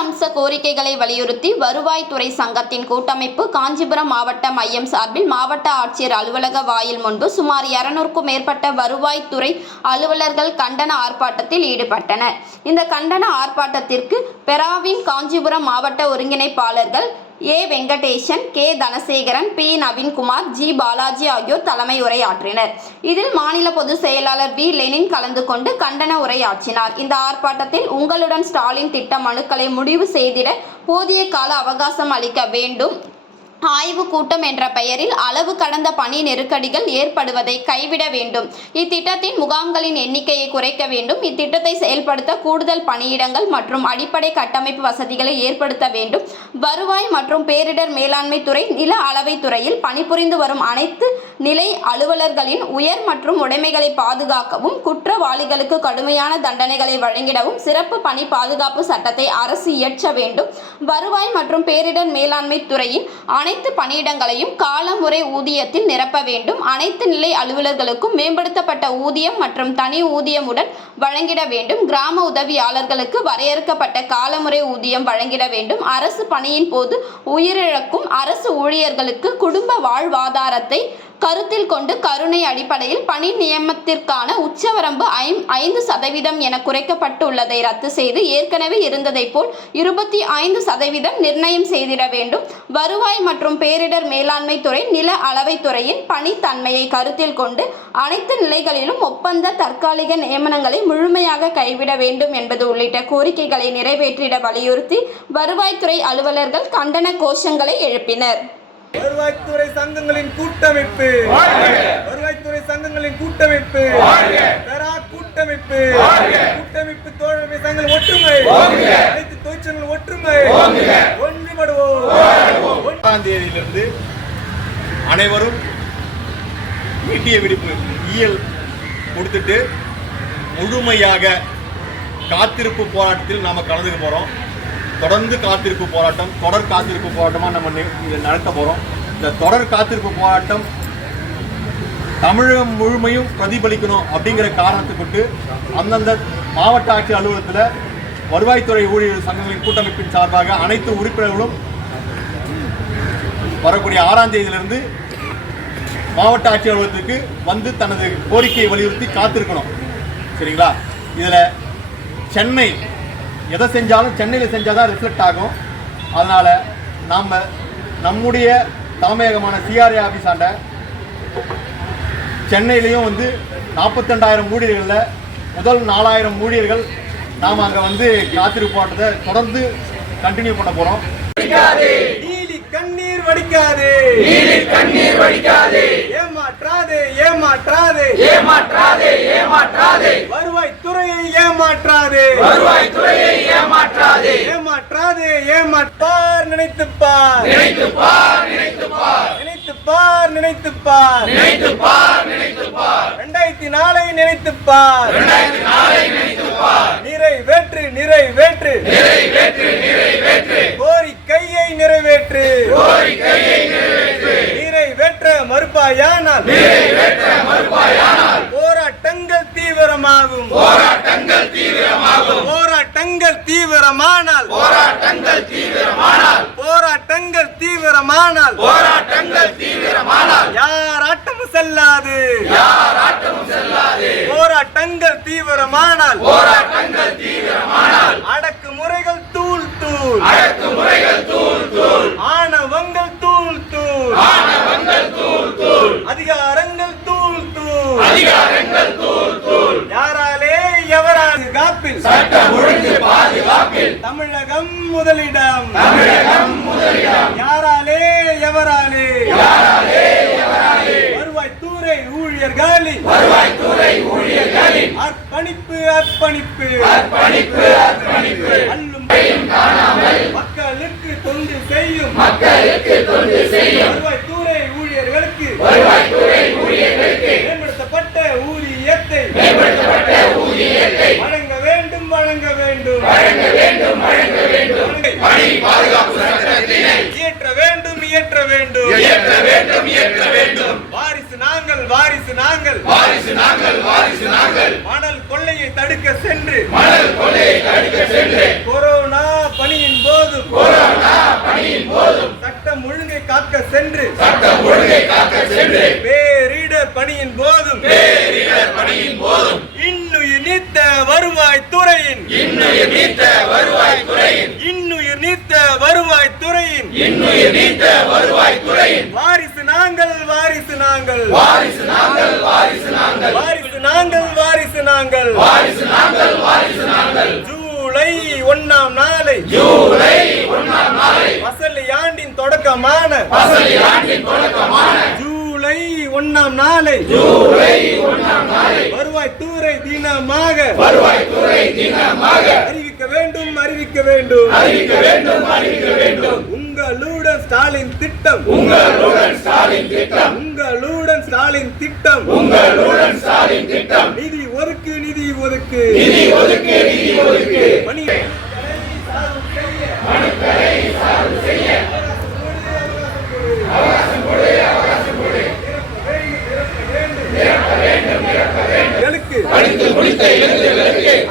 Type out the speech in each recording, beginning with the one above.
அம்ச கோரிக்கைகளை வலியுறுத்தி வருவாய்த்துறை சங்கத்தின் கூட்டமைப்பு காஞ்சிபுரம் மாவட்ட மையம் சார்பில் மாவட்ட ஆட்சியர் அலுவலக வாயில் முன்பு சுமார் 200க்கும் மேற்பட்ட வருவாய்த்துறை அலுவலர்கள் கண்டன ஆர்ப்பாட்டத்தில் ஈடுபட்டனர். இந்த கண்டன ஆர்ப்பாட்டத்திற்கு பெராவின் காஞ்சிபுரம் மாவட்ட ஒருங்கிணைப்பாளர்கள் A. Venkatesan, K. Dhanasekaran, P. Naveenkumar, G. Balaji ஆகியோர் தலைமை உரையாற்றினர். இதில் மாநில பொதுச் செயலாளர் வி. லெனின் கலந்து கொண்டு கண்டன உரையாற்றினார். இந்த ஆர்ப்பாட்டத்தில் உங்களுடன் ஸ்டாலின் திட்ட மனுக்களை முடிவு செய்திட போதிய கால அவகாசம் அளிக்க வேண்டும், ஆய்வு கூட்டம் என்ற பெயரில் அளவு கடந்த பணி நெருக்கடிகள் ஏற்படுவதை கைவிட வேண்டும், இத்திட்டத்தின் முகாம்களின் எண்ணிக்கையை குறைக்க வேண்டும், இத்திட்டத்தை செயல்படுத்த கூடுதல் பணியிடங்கள் மற்றும் அடிப்படை கட்டமைப்பு வசதிகளை ஏற்படுத்த வேண்டும், வருவாய் மற்றும் பேரிடர் மேலாண்மை துறை நில அளவை துறையில் பணிபுரிந்து வரும் அனைத்து நிலை அலுவலர்களின் உயர் மற்றும் உடைமைகளை பாதுகாக்கவும், குற்றவாளிகளுக்கு கடுமையான தண்டனைகளை வழங்கிடவும் சிறப்பு பணி பாதுகாப்பு சட்டத்தை அரசு இயற்ற வேண்டும், வருவாய் மற்றும் பேரிடர் மேலாண்மை துறையின் அனைத்து பணியிடங்களையும் காலமுறை ஊதியத்தில் நிரப்ப வேண்டும், அனைத்து நிலை அலுவலர்களுக்கும் மேம்படுத்தப்பட்ட ஊதியம் மற்றும் தனி ஊதியமுடன் வழங்கிட வேண்டும், கிராம உதவியாளர்களுக்கு வரையறுக்கப்பட்ட காலமுறை ஊதியம் வழங்கிட வேண்டும், அரசு பணியின் போது உயிரிழக்கும் அரசு ஊழியர்களுக்கு குடும்ப வாழ்வாதாரத்தை கருத்தில் கொண்டு கருணை அடிப்படையில் பணி நியமனத்திற்கான உச்சவரம்பு 5% என குறைக்கப்பட்டுள்ளதை ரத்து செய்து ஏற்கனவே இருந்ததை போல் 25% நிர்ணயம் செய்திட வேண்டும், வருவாய் மற்றும் பேரிடர் மேலாண்மை துறை நில அளவை துறையின் பணித்தன்மையை கருத்தில் கொண்டு அனைத்து நிலைகளிலும் ஒப்பந்த தற்காலிக நியமனங்களை முழுமையாக கைவிட வேண்டும் என்பது உள்ளிட்ட கோரிக்கைகளை நிறைவேற்றிட வலியுறுத்தி வருவாய்த்துறை அலுவலர்கள் கண்டன கோஷங்களை எழுப்பினர். வருவாய்த்துறை சங்கங்களின் கூட்டமைப்பு, வருவாய்த்துறை சங்கங்களின் கூட்டமைப்பு, பெரா கூட்டமைப்பு, கூட்டமைப்பு தோழமை சங்கங்கள் ஒற்றுமை, அனைத்து தொழிற்சங்கங்கள் ஒற்றுமை, ஒன்றுபடுவோம். 1ஆம் தேதியிலிருந்து அனைவரும் நீட்டிய விடுப்பு இயல் கொடுத்துட்டு முழுமையாக காத்திருப்பு போராட்டத்தில் நாம கலந்துக்க போறோம். தொடர்ந்து காத்திருப்பு போராட்டம், தொடர் காத்திருப்பு போராட்டமாக நம்ம நடத்த போகிறோம். இந்த தொடர் காத்திருப்பு போராட்டம் தமிழகம் முழுமையும் பிரதிபலிக்கணும் அப்படிங்கிற காரணத்தை கொண்டு அந்தந்த மாவட்ட ஆட்சியர் அலுவலகத்தில் வருவாய்த்துறை ஊழியர் சங்கங்களின் கூட்டமைப்பின் சார்பாக அனைத்து உறுப்பினர்களும் வரக்கூடிய 6ஆம் தேதியிலிருந்து மாவட்ட ஆட்சியர் அலுவலகத்துக்கு வந்து தனது கோரிக்கையை வலியுறுத்தி காத்திருக்கணும். சரிங்களா? இதில் சென்னை எதை செஞ்சாலும் சென்னையில் செஞ்சால் தான் ரிஃப்ளெக்ட் ஆகும். அதனால் நாம் நம்முடைய தலைமையகமான சிஆர்ஏ ஆஃபீஸாண்ட சென்னையிலையும் 42,000 ஊழியர்களில் முதல் 4,000 ஊழியர்கள் நாம் அங்கே காத்திருப்பு போராட்டத்தை தொடர்ந்து கண்டினியூ பண்ண போகிறோம். கண்ணீர் வடிக்காதே, கண்ணீர் வடிக்காதே, ஏமாற்றாதே, ஏமாற்றாதே, ஏமாற்றாதே, ஏமாற்றாதே, வருவாய்த்துறையை ஏமாற்றாதே, வருவாய்த்துறையை ஏமாற்றாதே, ஏமாற்றாதே, ஏமாற்றார், நினைத்துப்பார், நினைத்துப்பார், நினைத்துப்பார், நினைத்துப்பார், நினைத்துப்பார், நினைத்துப்பார், நினைத்துப்பார், 2004 நினைத்துப்பார், 2004 நினைத்துப்பார், நிறைவேற்று, நிறைவேற்று, நிறைவேற்று, நிறைவேற்று, கோரிக்கையை நிறைவேற்று, கோரிக்கையை நிறைவேற்று, நிறைவேற்ற மறுப்பாயானால், நிறைவேற்ற மறுப்பாயானால் போராட்டங்கள் தீவிரமாகும், போராட்டங்கள் தீவிரமாகும், போராட்டங்கள் தீவிரமானால், போராட்டங்கள் தீவிரமானால், போராட்டங்கள் தீவிரமானால், போராட்டங்கள் தீவிரமானால் யாராட்டமும் செல்லாது, யாராட்டமும் செல்லாது, போராட்டங்கள் தீவிரமானால், போராட்டங்கள் தீவிரமானால் அடக்குமுறைகள் தூள் தூள், அடக்குமுறைகள் தூள் தூள், ஆணவங்கள் தூள் தூள், ஆணவங்கள் தூள் தூள், அதிகாரங்கள் தூள் தூள், அதிகாரங்கள் தூள் தூள், யாராலே எவரால் காப்பில் சட்டம் ஒழுங்கு பாதுகாப்பில் தமிழகம் முதலிடம், தமிழகம் முதலிடம், யாராலே எவராலே, யாராலே எவராலே, வருவாய்த்துறை ஊழியர்களின், வருவாய்த்துறை ஊழியர்களின் அர்ப்பணிப்பு, அர்ப்பணிப்பு, அர்ப்பணிப்பு, அர்ப்பணிப்பு, அல்லும் காணாமல் மக்களுக்கு தொண்டு செய்யும், மக்களுக்கு தொண்டு செய்யும் வருவாய்த்துறை ஊழியர்களுக்கு, வருவாய்த்துறை ஊழியர்களுக்கு மேம்படுத்தப்பட்ட ஊதியத்தை, மேம்படுத்தப்பட்ட ஊதியத்தை வழங்க வேண்டும், வழங்க வேண்டும், வழங்க வேண்டும், வழங்க வேண்டும், பணி பாதுகாப்பு சட்டத்தினை இயற்ற வேண்டும், இயற்ற வேண்டும், இயற்ற வேண்டும், இயற்ற வேண்டும், வாரிசு நாங்கள் நாங்கள் மணல் கொள்ளையை தடுக்க சென்று கொரோனா பணியின் போதும் சட்டம் ஒழுங்கை காக்க சென்று பேரிடர் பணியின் போதும் இன்னுயிர் நீத்த வருவாய் துறையின் வாரிசு நாங்கள் ஜூலை 1ஆம் நாளை வசலி ஆண்டின் தொடக்கமான ஜூலை 1ஆம் நாளை வருவாய்த்துறை தினமாக அறிவிக்க வேண்டும் உங்களுடன் ஸ்டாலின் திட்டம் நிதி ஒதுக்கு பணி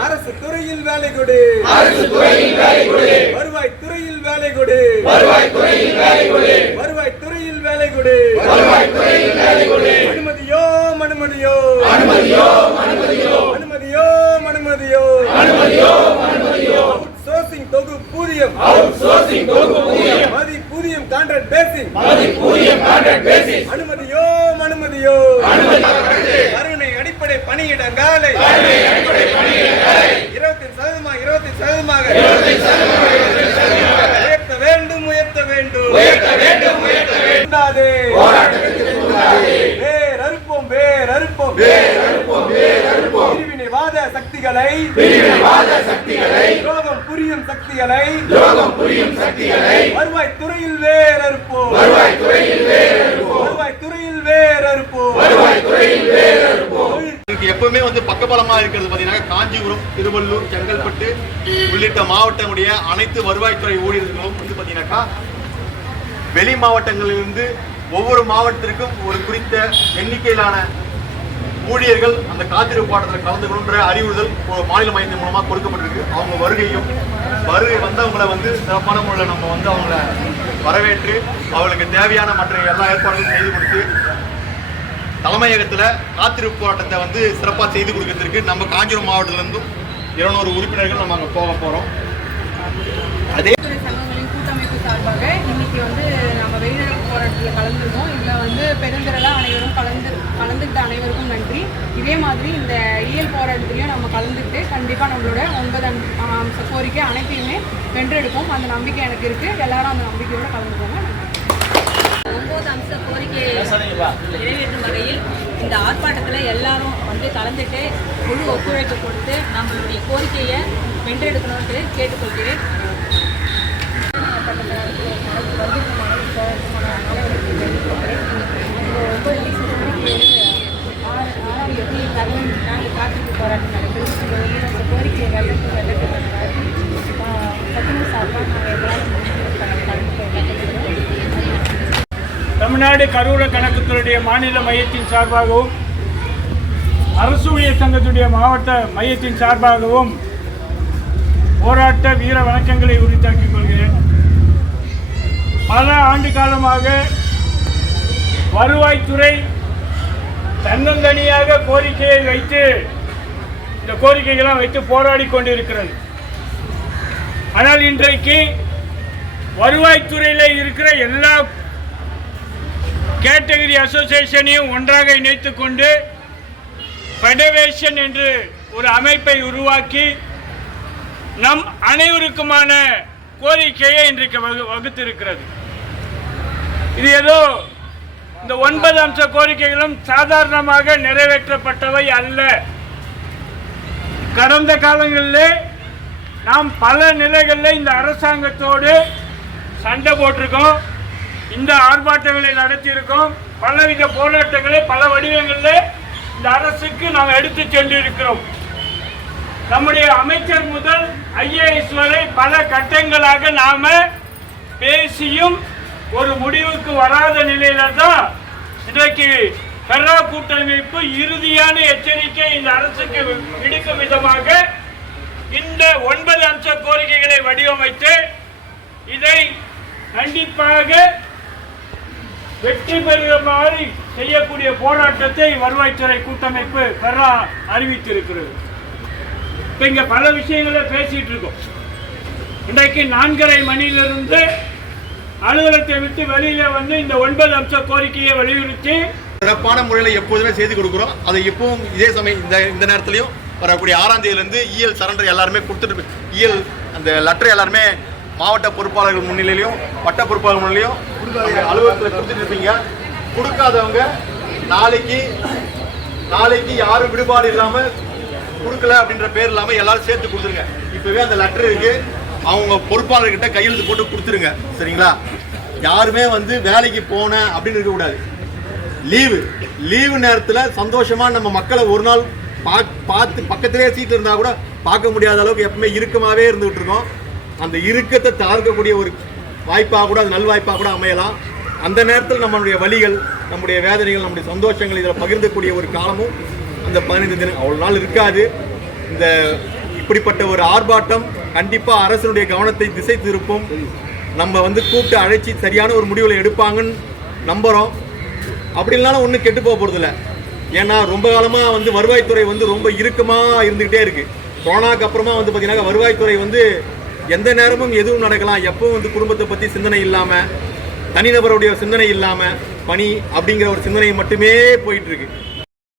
அரசு துறையில் வேலை கொடு வருவாய் துறையில் வேலை கொடு அனுமதியோ அவுட்சோர்சிங் தொகுப்பூதியம் மதிப்பூதியம் கான்ட்ராக்ட் பேசிங் அனுமதியோ கருணை அடிப்படை பணியிடங்களை 20% உயர்த்த வேண்டும் வேறறுப்போம் பிரிவினைவாத சக்திகளை துரோகம் புரியும் சக்திகளை வருவாய் துறையில் வேறறுப்போம் எப்பவுமே பக்கபலமா இருக்கிறது பாத்தீங்கன்னா காஞ்சிபுரம், திருவள்ளூர், செங்கல்பட்டு உள்ளிட்ட மாவட்டங்களுடைய அனைத்து வருவாய்த்துறை ஊழியர்களும் பாத்தீங்கன்னாக்கா வெளி மாவட்டங்களிலிருந்து ஒவ்வொரு மாவட்டத்திற்கும் ஒரு குறித்த எண்ணிக்கையிலான ஊழியர்கள் அந்த காத்திருப்பு பாடத்தில் கலந்துக்கணுன்ற அறிவுறுதல் மாநில மையத்தின் மூலமாக கொடுக்கப்பட்டிருக்கு. அவங்க வருகை வந்தவங்களை சிறப்பான முறையில் நம்ம அவங்கள வரவேற்று அவங்களுக்கு தேவையான மற்ற எல்லா ஏற்பாடுகளும் செய்து கொடுத்து தலைமையகத்தில் காத்திருப்பு போராட்டத்தை சிறப்பாக செய்து கொடுக்கறதுக்கு நம்ம காஞ்சிபுரம் மாவட்டத்திலிருந்தும் 200 உறுப்பினர்கள் நம்ம அங்கே போக போகிறோம். அதே சங்கங்களின் கூட்டமைப்பு சார்பாக இன்னைக்கு நம்ம வெளிநடப்பு போராட்டத்தில் கலந்துருக்கோம். இதில் பெருந்திரளாக அனைவரும் கலந்துக்கிட்ட அனைவருக்கும் நன்றி. இதே மாதிரி இந்த இயல் போராட்டத்திலையும் நம்ம கலந்துக்கிட்டு கண்டிப்பாக நம்மளோட 9 அம்ச கோரிக்கை அனைத்தையுமே வென்றெடுப்போம். அந்த நம்பிக்கை எனக்கு இருக்குது. எல்லாரும் அந்த நம்பிக்கையோடு கலந்துக்கோங்க. 9 அம்ச கோரிக்கையை நிறைவேற்றும் வகையில் இந்த ஆர்ப்பாட்டத்தில் எல்லாரும் கலந்துட்டு முழு ஒத்துழைப்பு கொடுத்து நம்மளுடைய கோரிக்கையை வென்றெடுக்கணும்னு கேட்டுக்கொள்கிறேன். காத்திருப்பு போராட்டம் நடக்குது. கோரிக்கையை தமிழ்நாடு கருவூல கணக்குத்துறையுடைய மாநில மையத்தின் சார்பாகவும் அரசு ஊழியர் சங்கத்துடைய மாவட்ட மையத்தின் சார்பாகவும் போராட்ட வீர வணக்கங்களை உரித்தாக்கிக் கொள்கிறேன். பல ஆண்டு காலமாக வருவாய்த்துறை தன்னந்தனியாக கோரிக்கையை வைத்து இந்த கோரிக்கைகளாம் வைத்து போராடி கொண்டிருக்கிறது. ஆனால் இன்றைக்கு வருவாய்த்துறையில் இருக்கிற எல்லா கேட்டகரி அசோசியேஷனையும் ஒன்றாக இணைத்து கொண்டு ஃபெடரேஷன் என்று ஒரு அமைப்பை உருவாக்கி நம் அனைவருக்குமான கோரிக்கையை இன்றைக்கு வகுத்திருக்கிறது. இது ஏதோ இந்த 9 அம்ச கோரிக்கைகளும் சாதாரணமாக நிறைவேற்றப்பட்டவை அல்ல. கடந்த காலங்களிலே நாம் பல நிலைகளில் இந்த அரசாங்கத்தோடு சண்டை போட்டிருக்கோம், இந்த ஆர்ப்பாட்டங்களை நடத்தியிருக்கோம், பலவித போராட்டங்களை பல வடிவங்களில் இந்த அரசுக்கு நாம் எடுத்து சென்றிருக்கிறோம். நம்முடைய அமைச்சர் முதல் IAS வரை பல கட்டங்களாக நாம பேசியும் ஒரு முடிவுக்கு வராத நிலையில தான் இன்றைக்கு பெரா கூட்டமைப்பு இறுதியான எச்சரிக்கை இந்த அரசுக்கு விடுக்கும் விதமாக இந்த 9 அம்ச கோரிக்கைகளை வடிவமைத்து இதை கண்டிப்பாக வெற்றி பெறுகிற மாதிரி செய்யக்கூடிய போராட்டத்தை வருவாய்த்துறை கூட்டமைப்பு பெரா அறிவித்திருக்கிறது. இப்ப இங்க பல விஷயங்களை பேசிட்டு இருக்கோம். இன்றைக்கு 4:30 மணியிலிருந்து அலுவலகத்தை விட்டு வெளியில வந்து இந்த 9 அம்ச கோரிக்கையை வலியுறுத்தி சிறப்பான முறையில் எப்போதுமே செய்து கொடுக்குறோம். அதை இப்பவும் இதே சமயம் இந்த நேரத்திலையும் வரக்கூடிய 6ஆம் தேதியிலேருந்து இஎல் சரண்டர் எல்லாருமே கொடுத்துட்டு இஎல் அந்த லெட்டர் எல்லாருமே மாவட்ட பொறுப்பாளர்கள் முன்னிலையிலையும் வட்ட பொறுப்பாளர்கள் முன்னிலையும் அலுவலகத்தில் கொடுத்துட்டு இருப்பீங்க. கொடுக்காதவங்க நாளைக்கு யாரும் விடுபாடு இல்லாமல் கொடுக்கல அப்படின்ற பேர் இல்லாமல் எல்லாரும் சேர்த்து கொடுத்துருங்க. இப்போவே அந்த லெட்டர் இருக்கு, அவங்க பொறுப்பாளர்கிட்ட கையெழுத்து போட்டு கொடுத்துருங்க. சரிங்களா? யாருமே வந்து வேலைக்கு போனேன் அப்படின்னு இருக்கக்கூடாது. லீவு நேரத்தில் சந்தோஷமாக நம்ம மக்களை ஒரு நாள் பார்த்து பக்கத்திலே சீட்டில் இருந்தால் கூட பார்க்க முடியாத அளவுக்கு எப்பவுமே இறுக்கமாகவே இருந்துகிட்டு இருக்கோம். அந்த இறுக்கத்தை தாழ்க்கக்கூடிய ஒரு வாய்ப்பாக கூட, அது நல்வாய்ப்பாக கூட அமையலாம். அந்த நேரத்தில் நம்மளுடைய வலிகள், நம்முடைய வேதனைகள், நம்முடைய சந்தோஷங்கள் இதில் பகிர்ந்தக்கூடிய ஒரு காலமும் அந்த 15 தினம் அவ்வளோ நாள் இருக்காது. இந்த இப்படிப்பட்ட ஒரு ஆர்ப்பாட்டம் கண்டிப்பாக அரசனுடைய கவனத்தை திசை திருப்பும். நம்ம வந்து கூப்பிட்டு அழைச்சி சரியான ஒரு முடிவில் எடுப்பாங்கன்னு நம்புகிறோம். அப்படி இல்லைனாலும் ஒன்றும் கெட்டு போக போகிறதில்ல. ஏன்னா ரொம்ப காலமாக வந்து வருவாய்த்துறை வந்து ரொம்ப இறுக்கமாக இருந்துக்கிட்டே இருக்குது. கொரோனாக்கு அப்புறமா வந்து பார்த்திங்கன்னா வருவாய்த்துறை வந்து எந்த நேரமும் எதுவும் நடக்கலாம், எப்பவும் வந்து குடும்பத்தை பற்றி சிந்தனை இல்லாமல், தனிநபருடைய சிந்தனை இல்லாமல், பணி அப்படிங்கிற ஒரு சிந்தனை மட்டுமே போயிட்டுருக்கு.